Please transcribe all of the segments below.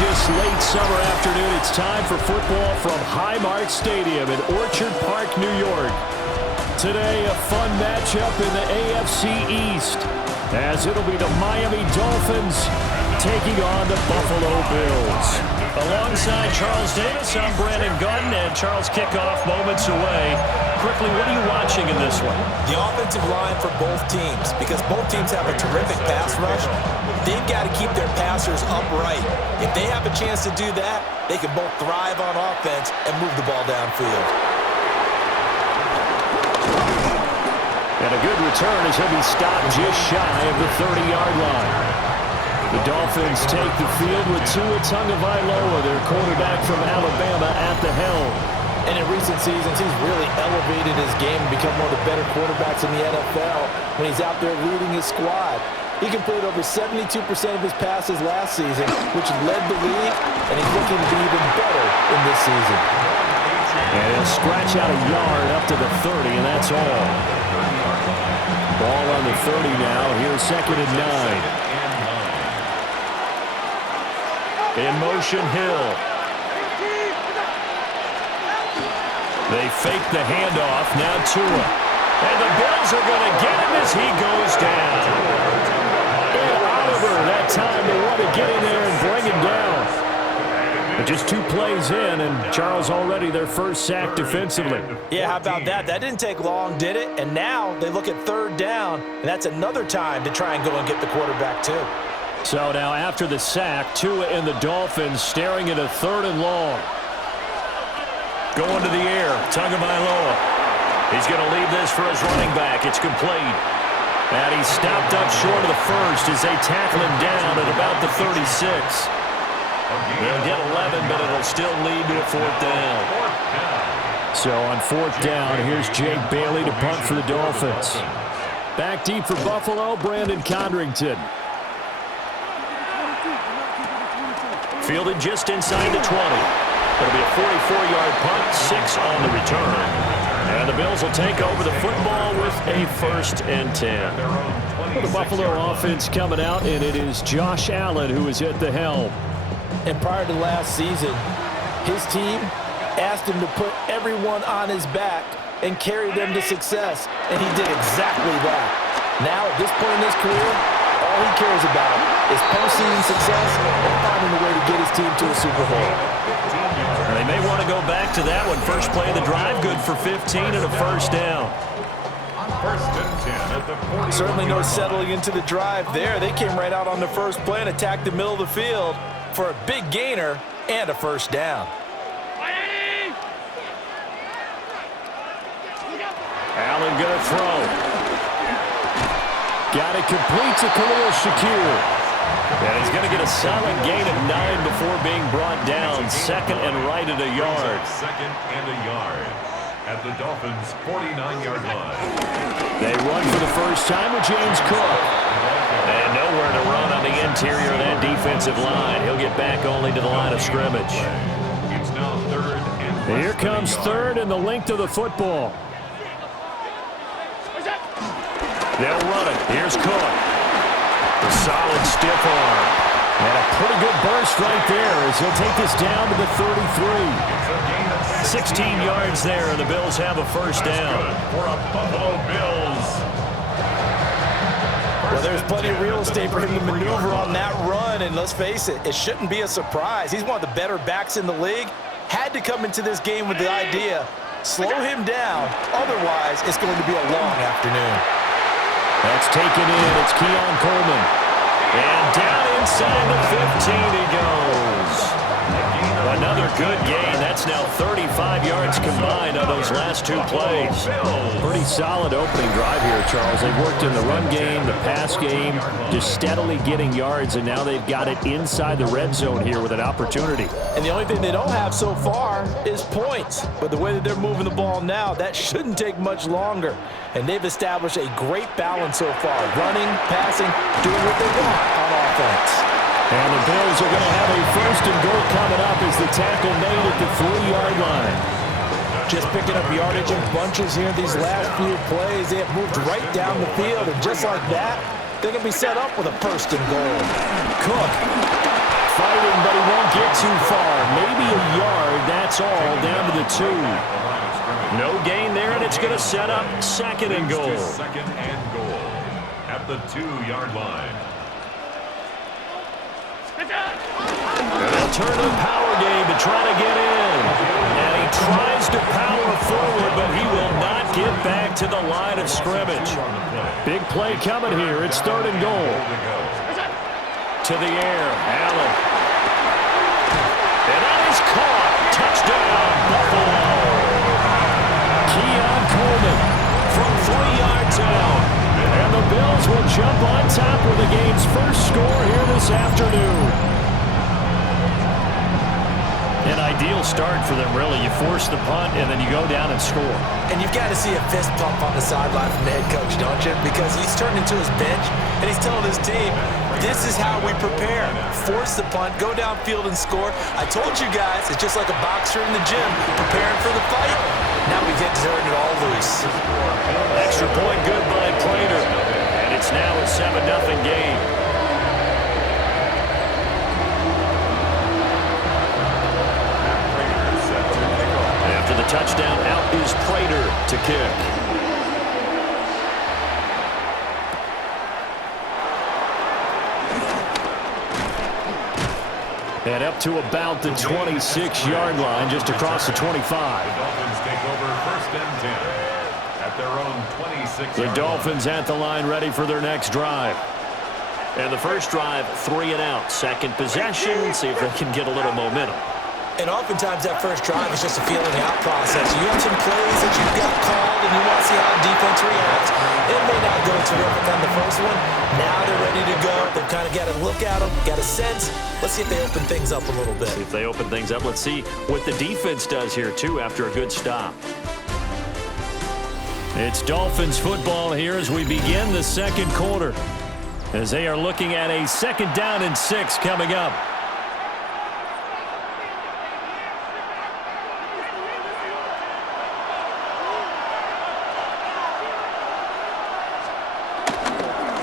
gorgeous late summer afternoon. It's time for football from Highmark Stadium in Orchard Park, New York. Today, a fun matchup in the AFC East, as it'll be the Miami Dolphins taking on the Buffalo Bills. Alongside Charles Davis, I'm Brandon Gunn, and Charles, kickoff moments away. Quickly, what are you watching in this one? The offensive line for both teams, because both teams have a terrific pass rush. They've got to keep their passers upright. If they have a chance to do that, they can both thrive on offense and move the ball downfield. And a good return as he'll be stopped just shy of the 30-yard line. The Dolphins take the field with Tua Tagovailoa, their quarterback from Alabama, at the helm. And in recent seasons, he's really elevated his game and become one of the better quarterbacks in the NFL when he's out there leading his squad. He completed over 72% of his passes last season, which led the league, and he's looking to be even better in this season. And he'll scratch out a yard up to the 30, and that's all. Ball on the 30 now. Here's 2nd and 9. In motion, Hill. They fake the handoff. Now Tua. And the Bills are going to get him as he goes down. And Oliver, that time they want to get in there and bring him down. But just 2 plays in, and Charles already their first sack defensively. Yeah, how about that? That didn't take long, did it? And now they look at 3rd down, and that's another time to try and go and get the quarterback too. So now after the sack, Tua and the Dolphins staring at a 3rd and long. Going to the air, Tagovailoa. He's going to leave this for his running back. It's complete. And he's stopped up short of the first as they tackle him down at about the 36. They'll get 11, but it'll still lead to a 4th down. So on 4th down, here's Jake Bailey to punt for the Dolphins. Back deep for Buffalo, Brandon Condrington. Fielded just inside the 20. It'll be a 44-yard punt, 6 on the return. And the Bills will take over the football with a 1st and 10. Well, the Buffalo offense coming out, and it is Josh Allen who is at the helm. And prior to last season, his team asked him to put everyone on his back and carry them to success, and he did exactly that. Now, at this point in his career, all he cares about is postseason success and finding a way to get his team to a Super Bowl. And they may want to go back to that one. First play of the drive, good for 15 and a 1st down. 1st and 10 at the 40. Certainly no settling into the drive there. They came right out on the first play and attacked the middle of the field for a big gainer and a 1st down. Allen going to throw. Got it complete to Khalil Shakir. And he's going to get a solid gain of 9 before being brought down. 2nd and right at a yard. 2nd and a yard at the Dolphins' 49-yard line. They run for the first time with James Cook. And nowhere to run on the interior of that defensive line. He'll get back only to the line of scrimmage. It's now 3rd and Here comes 3rd and the length of the football. They'll run it. Here's Cook. A solid stiff arm. And a pretty good burst right there as he'll take this down to the 33. 16 yards there, and the Bills have a 1st down. For a Buffalo Bills. Well, there's plenty of real estate for him to maneuver on that run, and let's face it, it shouldn't be a surprise. He's one of the better backs in the league. Had to come into this game with the idea, slow him down, otherwise it's going to be a long afternoon. That's taken in. It's Keon Coleman. And down inside the 15 he goes. Another good gain. That's now 35 yards combined on those last 2 plays. Pretty solid opening drive here, Charles. They've worked in the run game, the pass game, just steadily getting yards, and now they've got it inside the red zone here with an opportunity. And the only thing they don't have so far is points. But the way that they're moving the ball now, that shouldn't take much longer. And they've established a great balance so far. Running, passing, doing what they want on offense. And the Bills are going to have a 1st and goal coming up as the tackle made at the 3-yard line. Just picking up yardage in bunches here these last few plays. They have moved right down the field, and just like that, they're going to be set up with a 1st and goal. Cook fighting, but he won't get too far. Maybe a yard, that's all, down to the 2. No gain there, and it's going to set up second and goal. Second and goal at the 2-yard line. And they'll turn to the power game to try to get in. And he tries to power forward, but he will not get back to the line of scrimmage. Big play coming here. It's third and goal. To the air, Allen. And that is caught. Touchdown, Buffalo. Keon Coleman from 3 yards out. And the Bills will jump on top with the game's first score here this afternoon. An ideal start for them, really. You force the punt, and then you go down and score. And you've got to see a fist pump on the sideline from the head coach, don't you? Because he's turned into his bench, and he's telling his team, this is how we prepare. Force the punt, go downfield and score. I told you guys, it's just like a boxer in the gym, preparing for the fight. Now we get to turn it all loose. Extra point good by Prater. And it's now a 7-0 game. After the touchdown, out is Prater to kick. And up to about the 26-yard line, just across the 25. The Dolphins take over first and 10 at their own 26. The Dolphins at the line, ready for their next drive. And the first drive, 3 and out. Second possession, see if they can get a little momentum. And oftentimes that first drive is just a feeling out process. You have some plays that you've got called and you want to see how the defense reacts. It may not go terrific on the first one. Now they're ready to go. They've kind of got to look at them, got a sense. Let's see if they open things up a little bit. See if they open things up. Let's see what the defense does here, too, after a good stop. It's Dolphins football here as we begin the second quarter, as they are looking at a 2nd down and 6 coming up.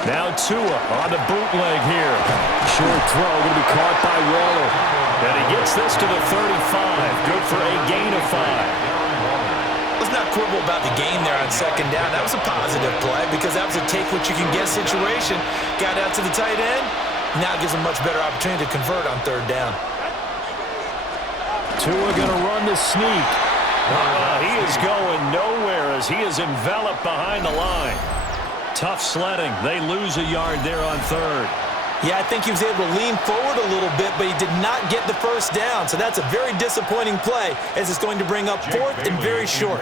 Now Tua on the bootleg here. Short throw going to be caught by Waller. And he gets this to the 35. Good for a gain of 5. Let's not quibble about the gain there on 2nd down. That was a positive play because that was a take-what-you-can-get situation. Got out to the tight end. Now gives him much better opportunity to convert on 3rd down. Tua going to run the sneak. He is going nowhere as he is enveloped behind the line. Tough sledding. They lose a yard there on 3rd. Yeah, I think he was able to lean forward a little bit, but he did not get the first down. So that's a very disappointing play as it's going to bring up 4th and very short.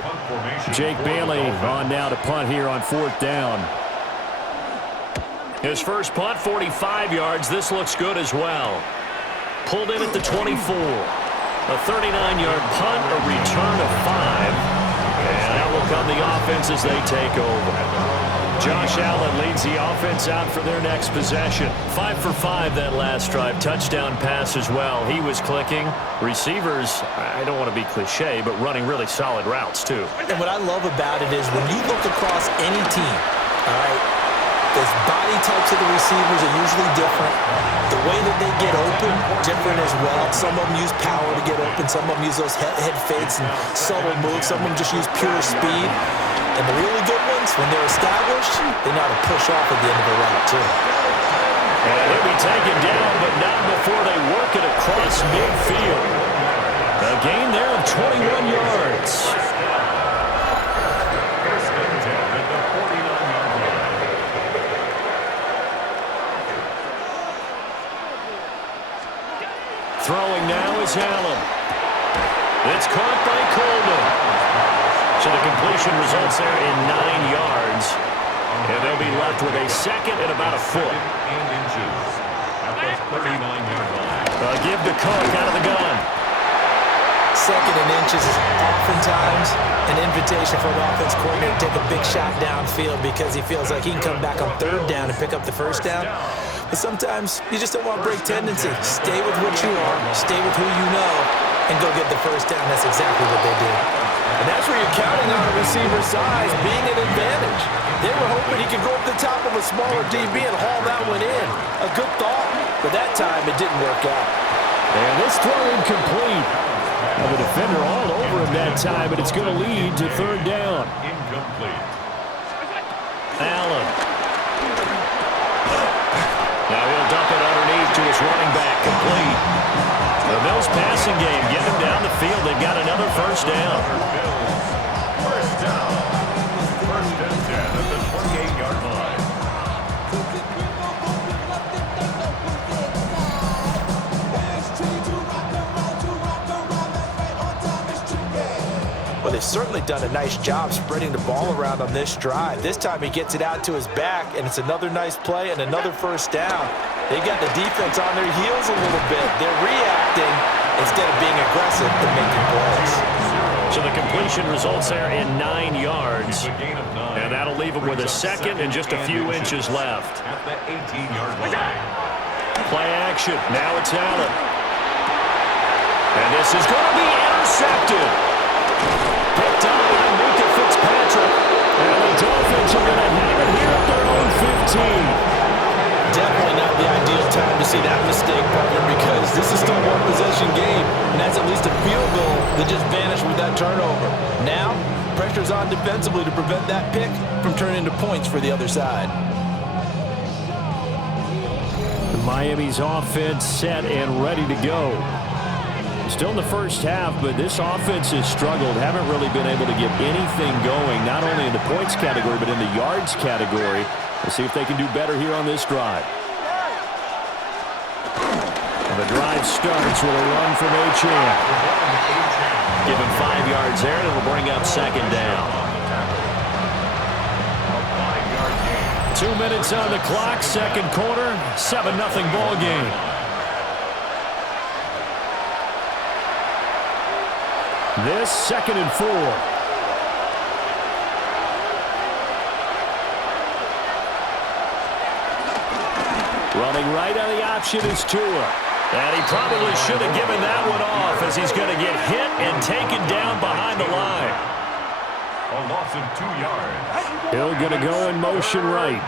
Jake Bailey on now to punt here on 4th down. His first punt, 45 yards. This looks good as well. Pulled in at the 24. A 39-yard punt, a return of 5. And that will come the offense as they take over. Josh Allen leads the offense out for their next possession. 5 for 5 that last drive. Touchdown pass as well. He was clicking. Receivers, I don't want to be cliche, but running really solid routes too. And what I love about it is when you look across any team, all right, the body types of the receivers are usually different. The way that they get open, different as well. Some of them use power to get open. Some of them use those head fakes and subtle moves. Some of them just use pure speed. And the really good ones, when they're established, they know how to push off at the end of the route, too. And he'll be taken down, but not before they work it across midfield. A gain there of 21 yards. First and 10 at the 49-yard line. Throwing now is Allen. It's caught by Coleman. So the completion results there in 9 yards. And they'll be left with a 2nd and about a foot. And inches at the 39-yard line. Give to Cook out of the gun. 2nd and inches is oftentimes an invitation for an offense coordinator to take a big shot downfield because he feels like he can come back on 3rd down and pick up the 1st down. But sometimes you just don't want to break tendency. Stay with what you are. Stay with who you know. And go get the 1st down. That's exactly what they did. And that's where you're counting on a receiver's size being an advantage. They were hoping he could go up the top of a smaller DB and haul that one in. A good thought, but that time it didn't work out. And this throw incomplete. And the defender all over him that time, but it's going to lead to third down. Incomplete. Allen. Now he'll dump it underneath to his running back, complete. The Bills passing game, get him down the field. They've got another first down. First down. First and 10 at the 28-yard line. Well, they've certainly done a nice job spreading the ball around on this drive. This time he gets it out to his back, and it's another nice play and another first down. They've got the defense on their heels a little bit. They're reacting instead of being aggressive and making plays. So the completion results there in 9 yards. And that'll leave him with a second and just a few inches left. At the 18-yard line. Play action. Now it's Allen. And this is going to be intercepted. Picked up by Micah Fitzpatrick. And the Dolphins are going to have it here at their own 15. Definitely not the ideal time to see that mistake, partner, because this is still a one-possession game, and that's at least a field goal that just vanished with that turnover. Now, pressure's on defensively to prevent that pick from turning into points for the other side. Miami's offense set and ready to go. Still in the first half, but this offense has struggled. Haven't really been able to get anything going, not only in the points category, but in the yards category. Let's see if they can do better here on this drive. And the drive starts with a run from Achane. Give him 5 yards there, and it'll bring up second down. 2 minutes on the clock, second quarter, 7-0 ball game. This 2nd and 4. Running right on the option is Tua. And he probably should have given that one off as he's going to get hit and taken down behind the line. A loss of 2 yards. Hill going to go in motion right.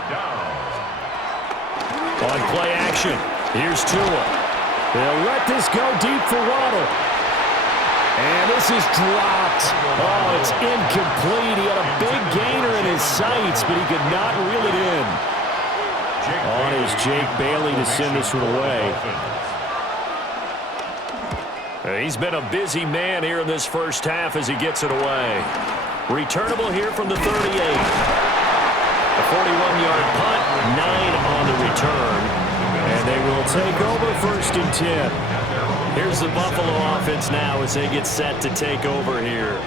On play action, here's Tua. They'll let this go deep for Waddle. And this is dropped. Oh, it's incomplete. He had a big gainer in his sights, but he could not reel it in. On is Jake Bailey to send this one away. He's been a busy man here in this first half as he gets it away. Returnable here from the 38. A 41-yard punt, 9 on the return. And they will take over 1st and 10. Here's the Buffalo offense now as they get set to take over here.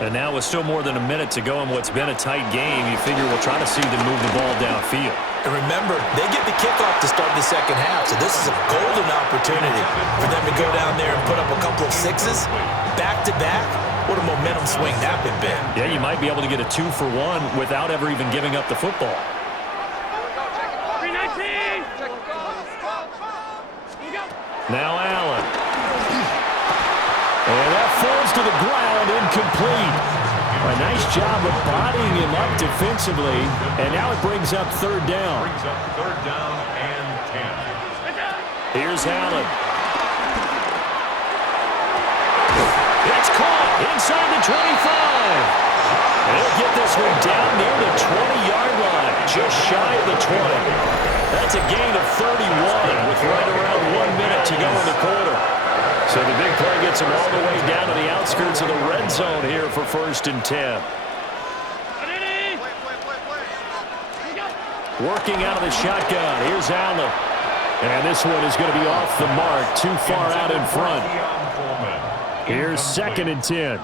And now with still more than a minute to go in what's been a tight game, you figure we'll try to see them move the ball downfield. And remember, they get the kickoff to start the second half, so this is a golden opportunity for them to go down there and put up a couple of sixes back-to-back. What a momentum swing that would be. Yeah, you might be able to get a 2-for-1 without ever even giving up the football. 319! Now Allen. And that falls to the ground, incomplete. A nice job of bodying him up defensively, and now it brings up third down. Brings up third down and 10. Here's Allen. It's caught inside the 25. They'll get this one down near the 20-yard line, just shy of the 20. That's a gain of 31 with right around 1 minute to go in the quarter. So the big play gets him all the way down to the outskirts of the red zone here for 1st and 10. Working out of the shotgun. Here's Allen. And this one is going to be off the mark, too far out in front. Here's 2nd and 10.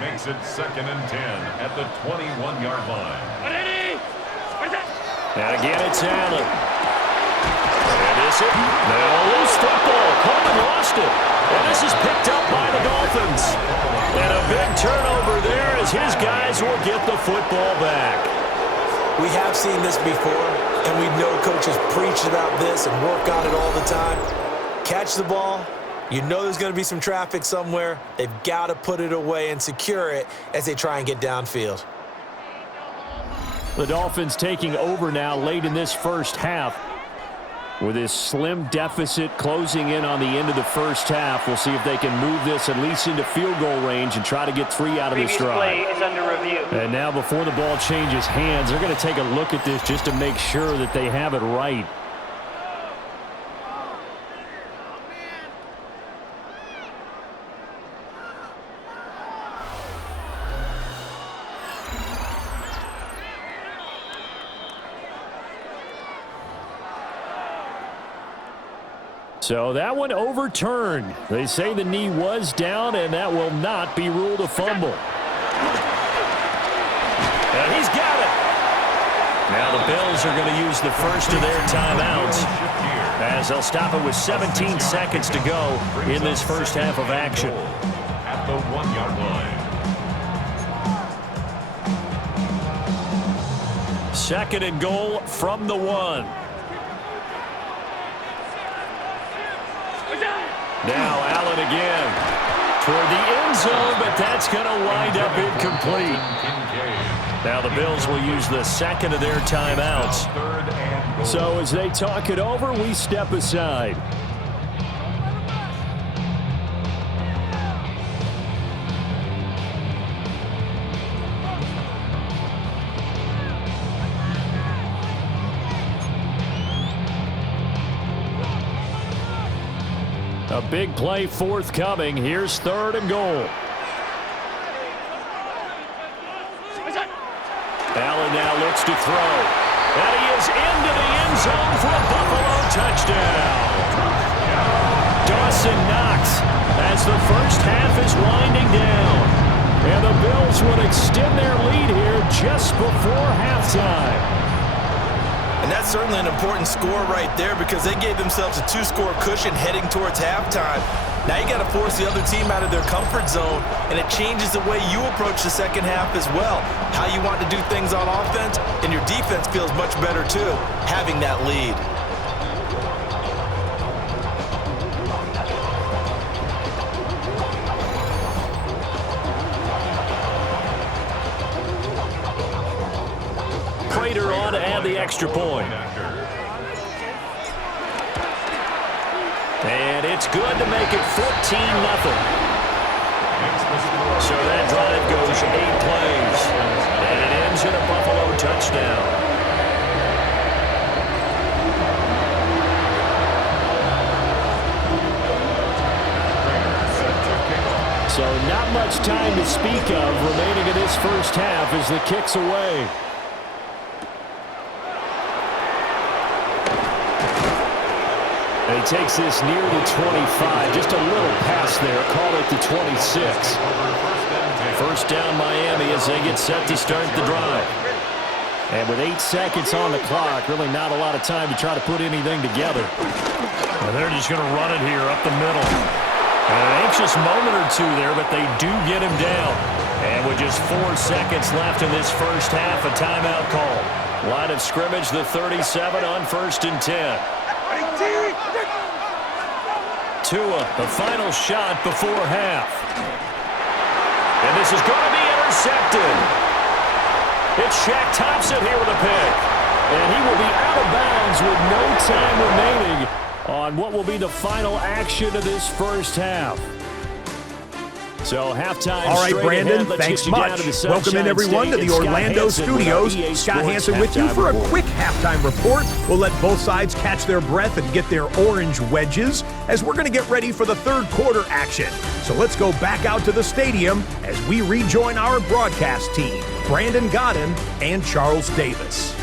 Makes it 2nd and 10 at the 21-yard line. And again, it's Allen. And is it? Now loose football. Coleman lost it. And this is picked up by the Dolphins. And a big turnover there as his guys will get the football back. We have seen this before, and we know coaches preach about this and work on it all the time. Catch the ball. You know there's going to be some traffic somewhere. They've got to put it away and secure it as they try and get downfield. The Dolphins taking over now late in this first half. With this slim deficit closing in on the end of the first half, we'll see if they can move this at least into field goal range and try to get 3 out of this drive. Play is under review. And now before the ball changes hands, they're going to take a look at this just to make sure that they have it right. So that one overturned. They say the knee was down, and that will not be ruled a fumble. And he's got it. Now the Bills are going to use the first of their timeouts, as they'll stop it with 17 seconds to go in this first half of action. At the 1-yard line. Second and goal from the 1. Now Allen again toward the end zone, but that's going to wind up incomplete. Now the Bills will use the second of their timeouts. So as they talk it over, we step aside. A big play forthcoming. Here's third and goal. Allen now looks to throw. And he is into the end zone for a Buffalo touchdown. Dawson Knox as the first half is winding down. And the Bills would extend their lead here just before halftime. And that's certainly an important score right there because they gave themselves a 2-score cushion heading towards halftime. Now you got to force the other team out of their comfort zone, and it changes the way you approach the second half as well. How you want to do things on offense, and your defense feels much better too, having that lead. Prater on to add the extra point. And it's good to make it 14-0. So that drive goes 8 plays. And it ends in a Buffalo touchdown. So not much time to speak of remaining in this first half as the kick's away. And he takes this near the 25. Just a little pass there. Call it the 26. First down Miami as they get set to start the drive. And with 8 seconds on the clock, really not a lot of time to try to put anything together. And they're just going to run it here up the middle. And an anxious moment or two there, but they do get him down. And with just 4 seconds left in this first half, a timeout call. Line of scrimmage, the 37 on 1st and 10. Tua, the final shot before half. And this is going to be intercepted. It's Shaq Thompson here with a pick. And he will be out of bounds with no time remaining on what will be the final action of this first half. So halftime. All right, Brandon, thanks much. Welcome in, everyone, to the Orlando studios. Scott Hansen with you for a quick halftime report. We'll let both sides catch their breath and get their orange wedges as we're going to get ready for the third quarter action. So let's go back out to the stadium as we rejoin our broadcast team, Brandon Godden and Charles Davis.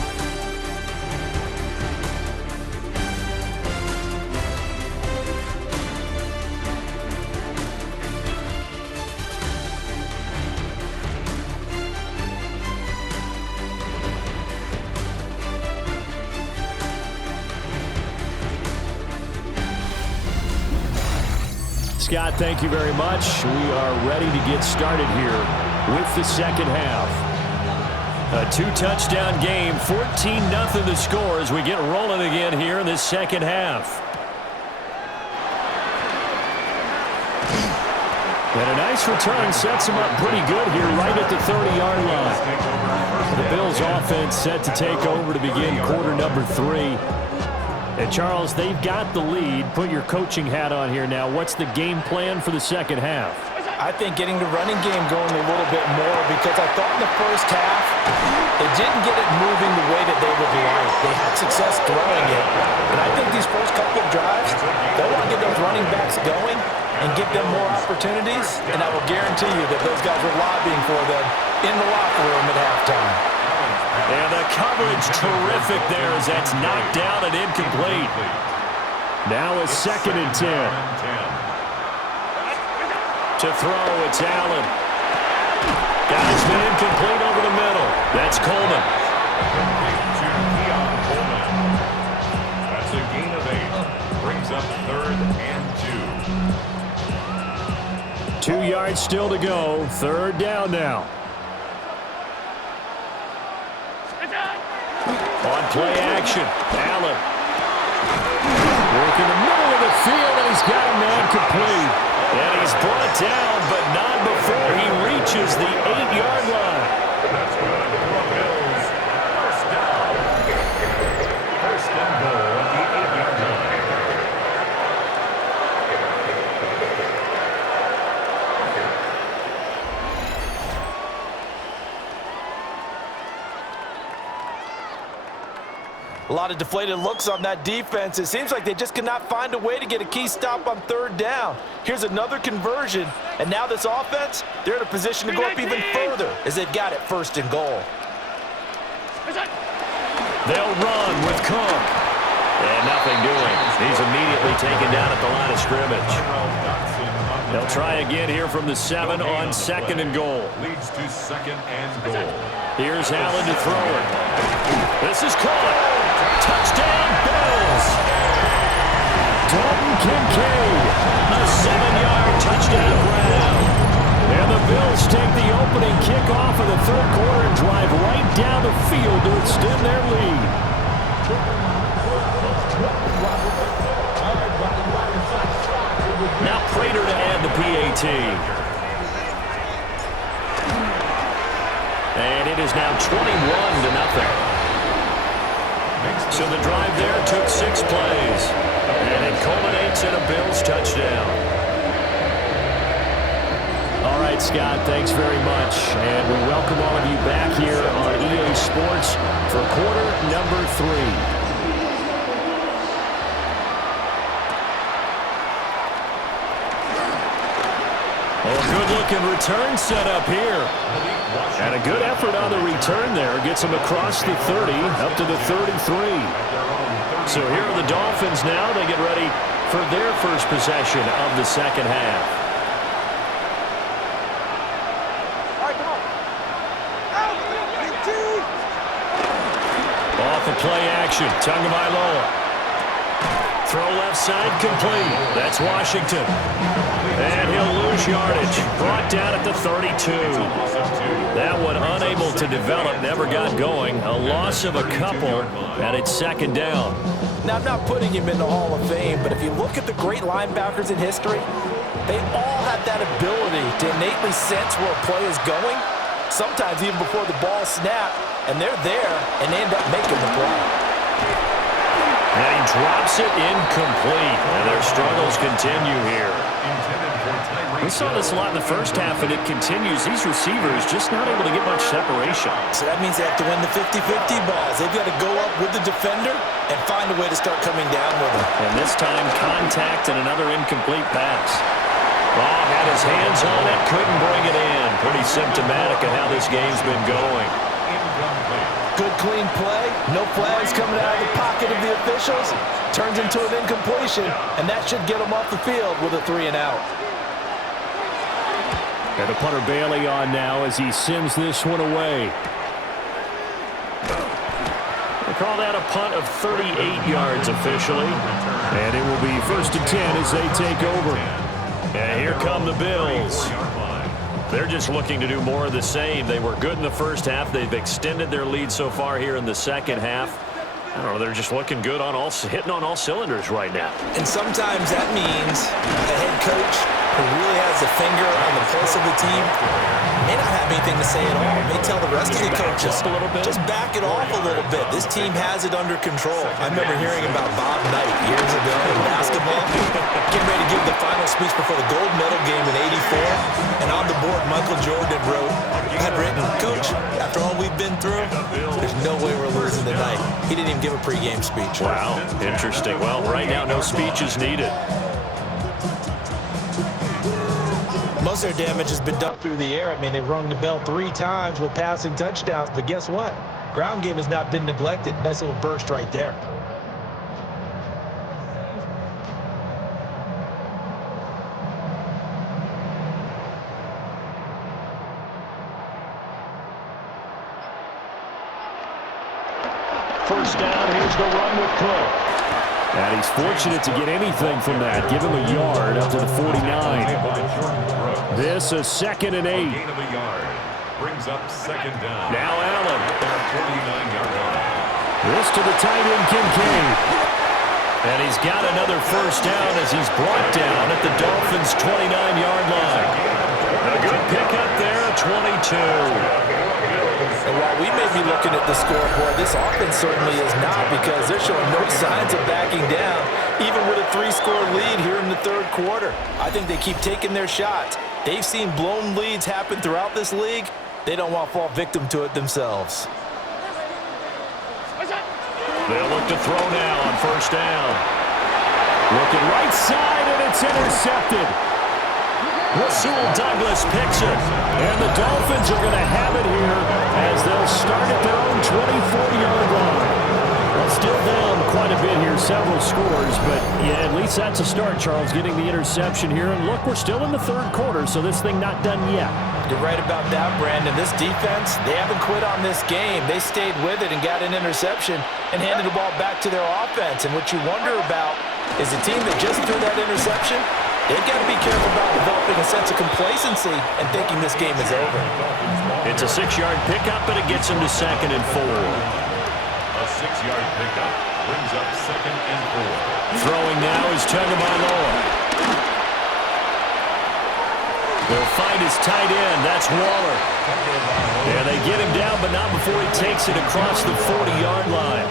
Scott, thank you very much. We are ready to get started here with the second half. A 2-touchdown game, 14-0 the score as we get rolling again here in this second half. And a nice return sets him up pretty good here right at the 30-yard line. The Bills Dolphins offense set to take over to begin quarter number 3. And Charles, they've got the lead. Put your coaching hat on here now. What's the game plan for the second half? I think getting the running game going a little bit more, because I thought in the first half they didn't get it moving the way that they would like. They had success throwing it. But I think these first couple of drives, they want to get those running backs going and give them more opportunities. And I will guarantee you that those guys were lobbying for them in the locker room at halftime. And the coverage terrific there as that's knocked down and incomplete. Now a 2nd and 10. To throw, it's Allen. Guy's been incomplete over the middle. That's Coleman. That's a gain of 8. Brings up 3rd and 2. 2 yards still to go. 3rd down now. On play action, Allen. Working the middle of the field, and he's got a man complete. And he's brought down, but not before he reaches the 8-yard line. That's good for the Bills. First down. First and goal at the 8-yard line. A lot of deflated looks on that defense. It seems like they just cannot find a way to get a key stop on 3rd down. Here's another conversion, and now this offense, they're in a position to go up even further as they've got it 1st and goal. They'll run with Cook. And nothing doing. He's immediately taken down at the line of scrimmage. They'll try again here from the 7 on 2nd and goal. Leads to 2nd and goal. Here's Allen to throw it. This is caught. Touchdown, Bills! Dalton Kincaid, a 7-yard touchdown grab. And the Bills take the opening kickoff of the 3rd quarter and drive right down the field to extend their lead. Now Prater to add the PAT. And it is now 21-0. So the drive there took 6 plays. And it culminates in a Bills touchdown. All right, Scott, thanks very much. And we welcome all of you back here on EA Sports for quarter number 3. Good-looking return set up here. And a good effort on the return there. Gets them across the 30, up to the 33. So here are the Dolphins now. They get ready for their first possession of the second half. Off of play action, Tagovailoa. Throw left side complete. That's Washington. And he'll lose yardage. Brought down at the 32. That one unable to develop, never got going. A loss of a couple, and it's 2nd down. Now, I'm not putting him in the Hall of Fame, but if you look at the great linebackers in history, they all have that ability to innately sense where a play is going, sometimes even before the ball snaps, and they're there, and they end up making the play. And he drops it incomplete. And their struggles continue here. We saw this a lot in the first half, and it continues. These receivers just not able to get much separation. So that means they have to win the 50-50 balls. They've got to go up with the defender and find a way to start coming down with him. And this time, contact and another incomplete pass. Ball had his hands on it, couldn't bring it in. Pretty symptomatic of how this game's been going. Good, clean play. No flags coming out of the pocket of the officials. Turns into an incompletion, and that should get them off the field with a 3 and out. And the punter Bailey on now as he sends this one away. They call that a punt of 38 yards officially. And it will be 1st and 10 as they take over. And here come the Bills. They're just looking to do more of the same. They were good in the first half. They've extended their lead so far here in the second half. I don't know, they're just looking good on hitting on all cylinders right now. And sometimes that means a head coach who really has a finger on the pulse of the team may not have anything to say at all. May tell the rest of the coaches, just back it off a little bit. This team has it under control. I remember hearing about Bob Knight years ago in basketball, getting ready to give the final speech before the gold medal game in '84, and on the board, Michael Jordan had written, "Coach, after all we've been through, there's no way we're losing tonight." He didn't even give a pregame speech. Wow, interesting. Well, right now, no speech is needed. Most of their damage has been done through the air. I mean, they've rung the bell 3 times with passing touchdowns, but guess what? Ground game has not been neglected. Nice little burst right there. First down, here's the run with Cook. And he's fortunate to get anything from that. Give him a yard up to the 49. This is 2nd and 8. Gain of a yard. Brings up 2nd down. Now Allen. Their 49-yard line. This to the tight end, Kincaid. And he's got another first down as he's brought down at the Dolphins' 29-yard line. A good pickup there, 22. And while we may be looking at the scoreboard, this offense certainly is not, because they're showing no signs of backing down, even with a 3-score lead here in the 3rd quarter. I think they keep taking their shots. They've seen blown leads happen throughout this league. They don't want to fall victim to it themselves. They'll look to throw now on first down. Looking right side, and it's intercepted. Rasul Douglas picks it. And the Dolphins are going to have it here as they'll start at their own 24-yard line. Well, still down quite a bit here, several scores, but yeah, at least that's a start, Charles, getting the interception here. And look, we're still in the 3rd quarter, so this thing not done yet. You're right about that, Brandon. This defense, they haven't quit on this game. They stayed with it and got an interception and handed the ball back to their offense. And what you wonder about is the team that just threw that interception, they've got to be careful about developing a sense of complacency and thinking this game is over. It's a 6-yard pickup, and it gets him to 2nd and 4. A 6-yard pickup brings up 2nd and 4. Throwing now is Tagovailoa. They'll find his tight end. That's Waller. Yeah, they get him down, but not before he takes it across the 40-yard line.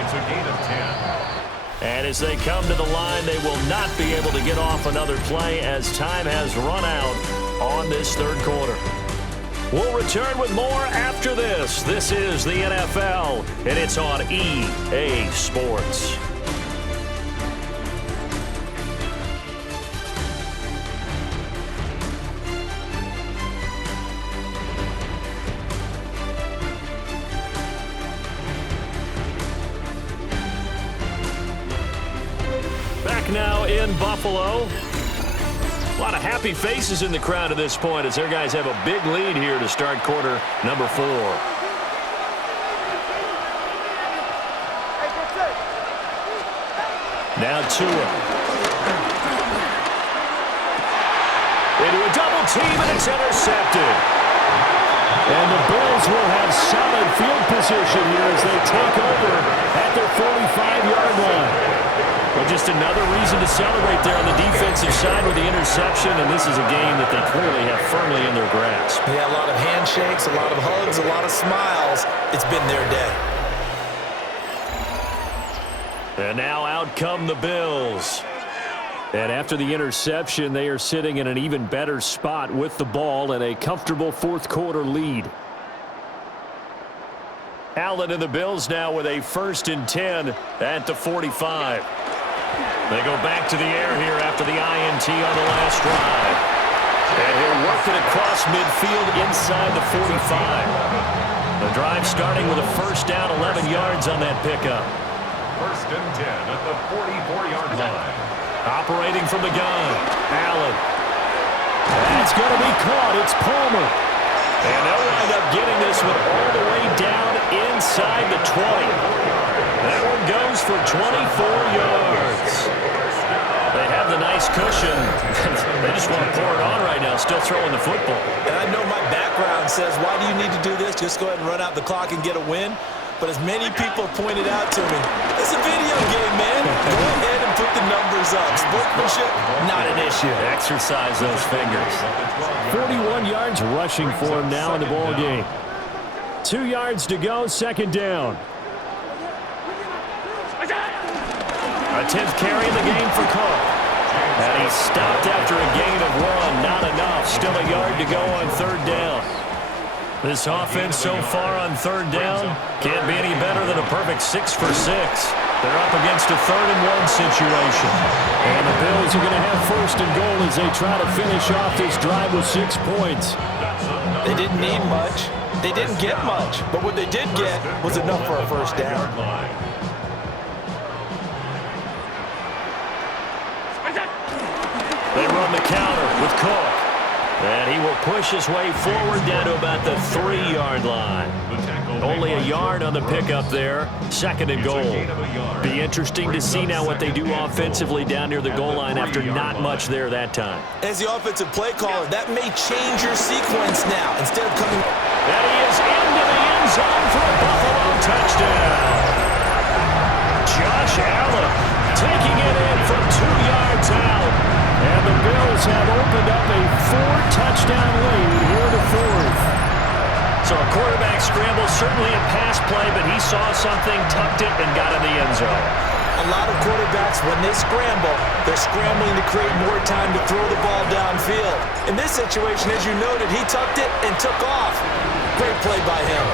It's a gain of 10. And as they come to the line, they will not be able to get off another play as time has run out on this 3rd quarter. We'll return with more after this. This is the NFL, and it's on EA Sports. Back now in Buffalo. A lot of happy faces in the crowd at this point as their guys have a big lead here to start quarter number 4. Now Tua. Into a double team, and it's intercepted. And the Bills will have solid field position here as they take over at their 45-yard line. Well, just another reason to celebrate there on the defensive side with the interception, and this is a game that they clearly have firmly in their grasp. Yeah, a lot of handshakes, a lot of hugs, a lot of smiles. It's been their day. And now out come the Bills. And after the interception, they are sitting in an even better spot with the ball and a comfortable 4th quarter lead. Allen and the Bills now with a 1st and 10 at the 45. They go back to the air here after the INT on the last drive. And he'll work it across midfield inside the 45. The drive starting with a first down, 11 yards on that pickup. 1st and 10 at the 44-yard line. Operating from the gun, Allen. That's going to be caught. It's Palmer. And they'll wind up getting this one all the way down inside the 20. That one goes for 24 yards. They have the nice cushion. They just want to pour it on right now, still throwing the football. And I know my background says, why do you need to do this? Just go ahead and run out the clock and get a win. but as many people pointed out to me, it's a video game, man. Go ahead and put the numbers up. Sportsmanship, not an issue. Exercise those fingers. 41 yards rushing for him now in the ball game. 2 yards to go, second down. A 10th carry in the game for Cook. And he stopped after a gain of 1. Not enough. Still a yard to go on third down. This offense so far on third down can't be any better than a perfect 6 for 6. They're up against a 3rd-and-1 situation. And the Bills are going to have 1st and goal as they try to finish off this drive with 6 points. They didn't need much. They didn't get much. But what they did get was enough for a first down. They run the counter with Cook. And he will push his way forward down to about the 3-yard line. Only a yard on the pickup there. 2nd and goal. Be interesting to see now what they do offensively down near the goal line after not much there that time. As the offensive play caller, that may change your sequence now. Instead of coming... And he is into the end zone for a Buffalo touchdown. Josh Allen taking it in from 2 yards out. And the Bills have opened up a 4-touchdown lead here in the 4th. So a quarterback scramble, certainly a pass play, but he saw something, tucked it, and got in the end zone. A lot of quarterbacks, when they scramble, they're scrambling to create more time to throw the ball downfield. In this situation, as you noted, he tucked it and took off. Great play by him.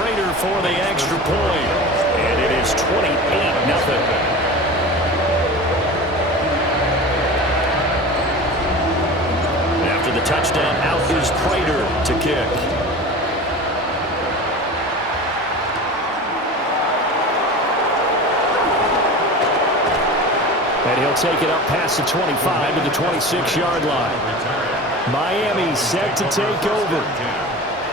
Prater for the extra point. And it is 28-0. After the touchdown, out is Prater to kick. And he'll take it up past the 25 to the 26-yard line. Miami set to take over.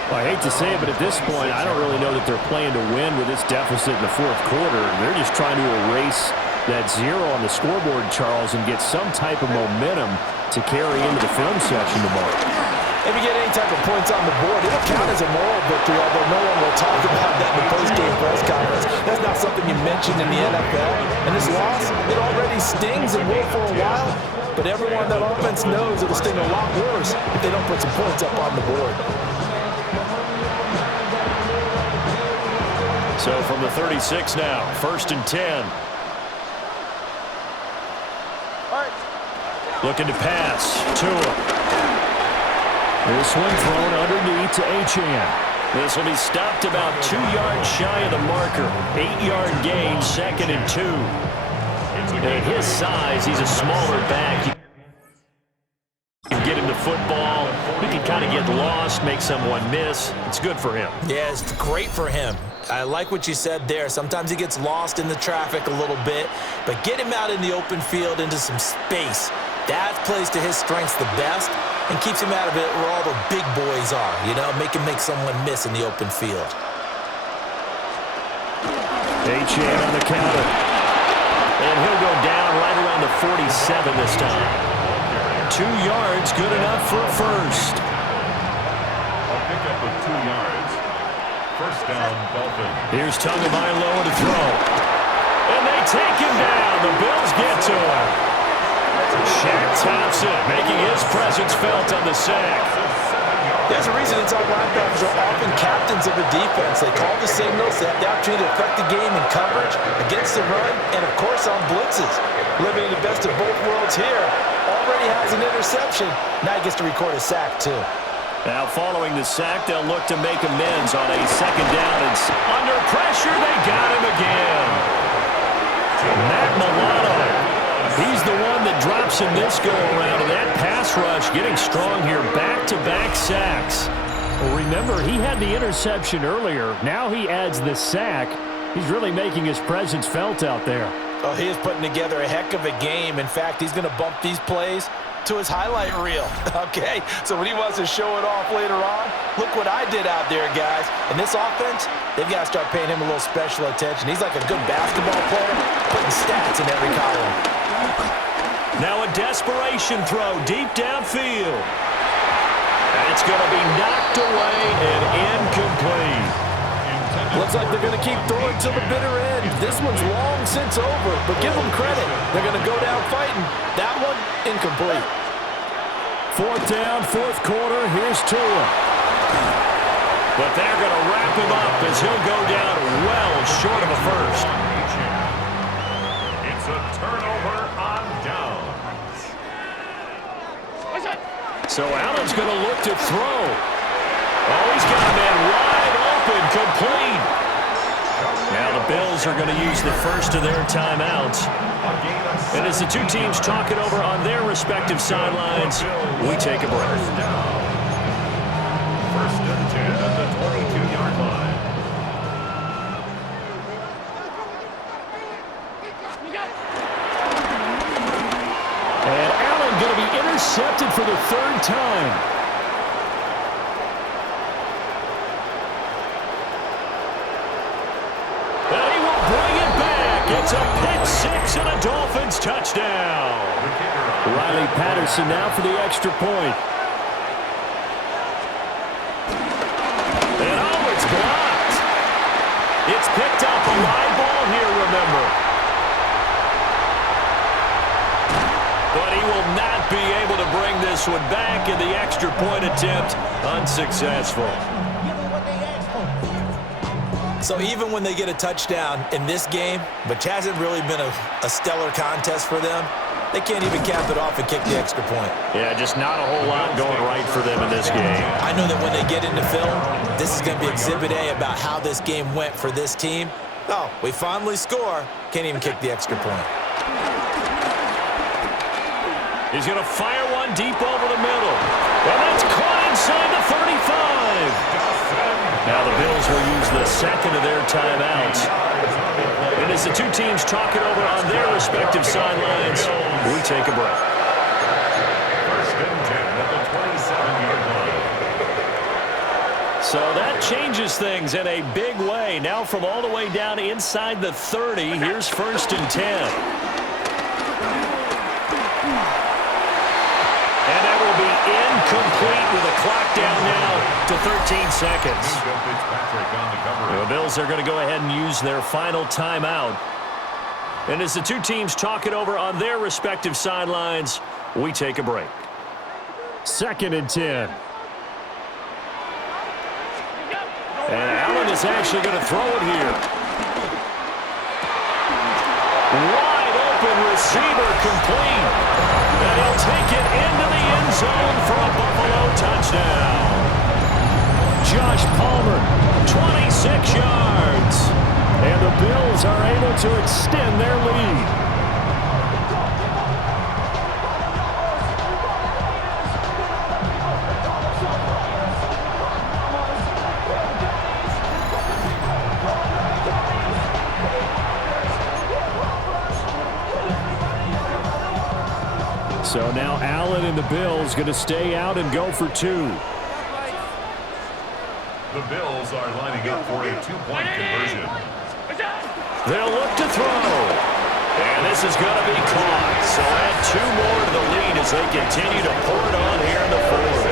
Well, I hate to say it, but at this point, I don't really know that they're playing to win with this deficit in the 4th quarter. They're just trying to erase that 0 on the scoreboard, Charles, and get some type of momentum to carry into the film section tomorrow. If you get any type of points on the board, it'll count as a moral victory, although no one will talk about that in the post-game press conference. That's not something you mentioned in the NFL. And this loss, it already stings and will for a while, but everyone that offense knows it'll sting a lot worse if they don't put some points up on the board. So from the 36 now, 1st and 10. Looking to pass. Tua. This one thrown underneath to Achane. This will be stopped about 2 yards shy of the marker. 8-yard gain, 2nd and 2. At his size, he's a smaller back. You can get him the football. He can kind of get lost, make someone miss. It's good for him. Yeah, it's great for him. I like what you said there. Sometimes he gets lost in the traffic a little bit, but get him out in the open field into some space. That plays to his strengths the best and keeps him out of it where all the big boys are, you know, make someone miss in the open field. Achane on the counter. And he'll go down right around the 47 this time. 2 yards, good enough for a first. I'll pick up with 2 yards. First down, Dolphins. Here's Tagovailoa to throw. And they take him down. The Bills get to him. Shaq Thompson making his presence felt on the sack. There's a reason inside linebackers are often captains of a defense. They call the signals, they have the opportunity to affect the game in coverage, against the run, and of course on blitzes. Living in the best of both worlds here. Already has an interception. Now he gets to record a sack too. Now following the sack, they'll look to make amends on a 2nd down. And under pressure, they got him again. Matt Milano. He's the one that drops him this go-around. And that pass rush getting strong here. Back-to-back sacks. Well, remember, he had the interception earlier. Now he adds the sack. He's really making his presence felt out there. Oh, he is putting together a heck of a game. In fact, he's going to bump these plays to his highlight reel, okay? So when he wants to show it off later on, look what I did out there, guys. And this offense, they've got to start paying him a little special attention. He's like a good basketball player, putting stats in every column. Now a desperation throw deep downfield. And it's going to be knocked away and incomplete. Looks like they're going to keep throwing to the bitter end. This one's long since over, but give them credit. They're going to go down fighting. That one, incomplete. Fourth down, fourth quarter. Here's Tua. But they're going to wrap him up as he'll go down well short of a first. It's a turnover on downs. So Allen's going to look to throw. Oh, he's got a man wide open, complete. Now the Bills are going to use the first of their timeouts. And as the two teams talk it over on their respective sidelines, we take a break. First and 10 at the 22-yard line. And Allen going to be intercepted for the third time. It's a pick six and a Dolphins touchdown. Riley Patterson now for the extra point. And oh, it's blocked. It's picked up a live ball here, remember. But he will not be able to bring this one back, and the extra point attempt unsuccessful. So even when they get a touchdown in this game, which hasn't really been a stellar contest for them, they can't even cap it off and kick the extra point. Yeah, just not a whole lot going right for them in this game. I know that when they get into film, this is going to be Exhibit A about how this game went for this team. Oh, we finally score. Can't even kick the extra point. He's going to fire one deep over the middle. And that's caught inside the 35. Now the Bills will use the second of their timeouts. And as the two teams talk it over on their respective sidelines, we take a break. First and 10 at the 27-yard line. So that changes things in a big way. Now from all the way down inside the 30, here's first and 10. And that will be incomplete with a clock down now to 13 seconds. The Bills are going to go ahead and use their final timeout. And as the two teams talk it over on their respective sidelines, we take a break. Second and 10. And Allen is actually going to throw it here. Wide open receiver complete. And he'll take it into the end zone for a Buffalo touchdown. Josh Palmer, 26 yards. And the Bills are able to extend their lead. So now Allen and the Bills going to stay out and go for two. The Bills are lining up for a two-point conversion. They'll look to throw. And this is going to be caught. So add two more to the lead as they continue to pour it on here in the fourth.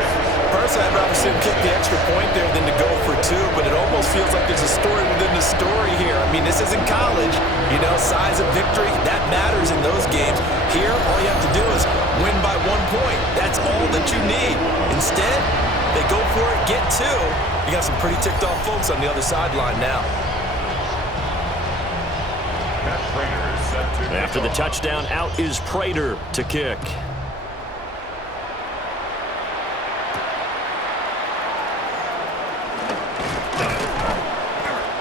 Personally, I'd rather see him kick the extra point there than to go for two, but it almost feels like there's a story within the story here. I mean, this isn't college. You know, size of victory, that matters in those games. Here, all you have to do is win by 1 point. That's all that you need. Instead, they go for it, get two. You got some pretty ticked off folks on the other sideline now. After the touchdown, out is Prater to kick.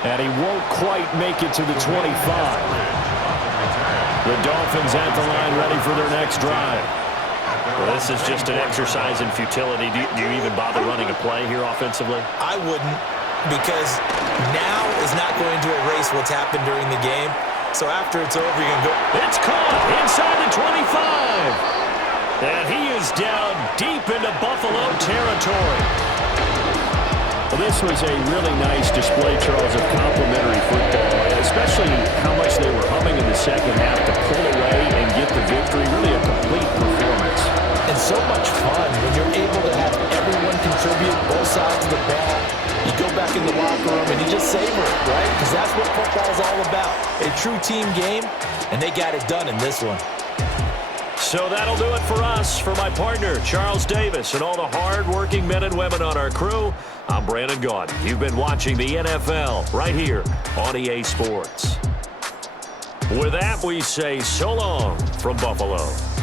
And he won't quite make it to the 25. The Dolphins at the line ready for their next drive. Well, this is just an exercise in futility. Do you even bother running a play here offensively? I wouldn't, because now is not going to erase what's happened during the game. So after it's over, you can go. It's caught inside the 25. And he is down deep into Buffalo territory. Well, this was a really nice display, Charles, of complimentary football, especially how much they were humming in the second half to pull away and get the victory. Really a complete performance. And so much fun when you're able to have everyone contribute both sides of the ball. You go back in the locker room and you just savor it, because that's what football's all about. A true team game, and they got it done in this one. So that'll do it for us. For my partner, Charles Davis, and all the hard-working men and women on our crew, I'm Brandon Gaudin. You've been watching the NFL right here on EA Sports. With that, we say so long from Buffalo.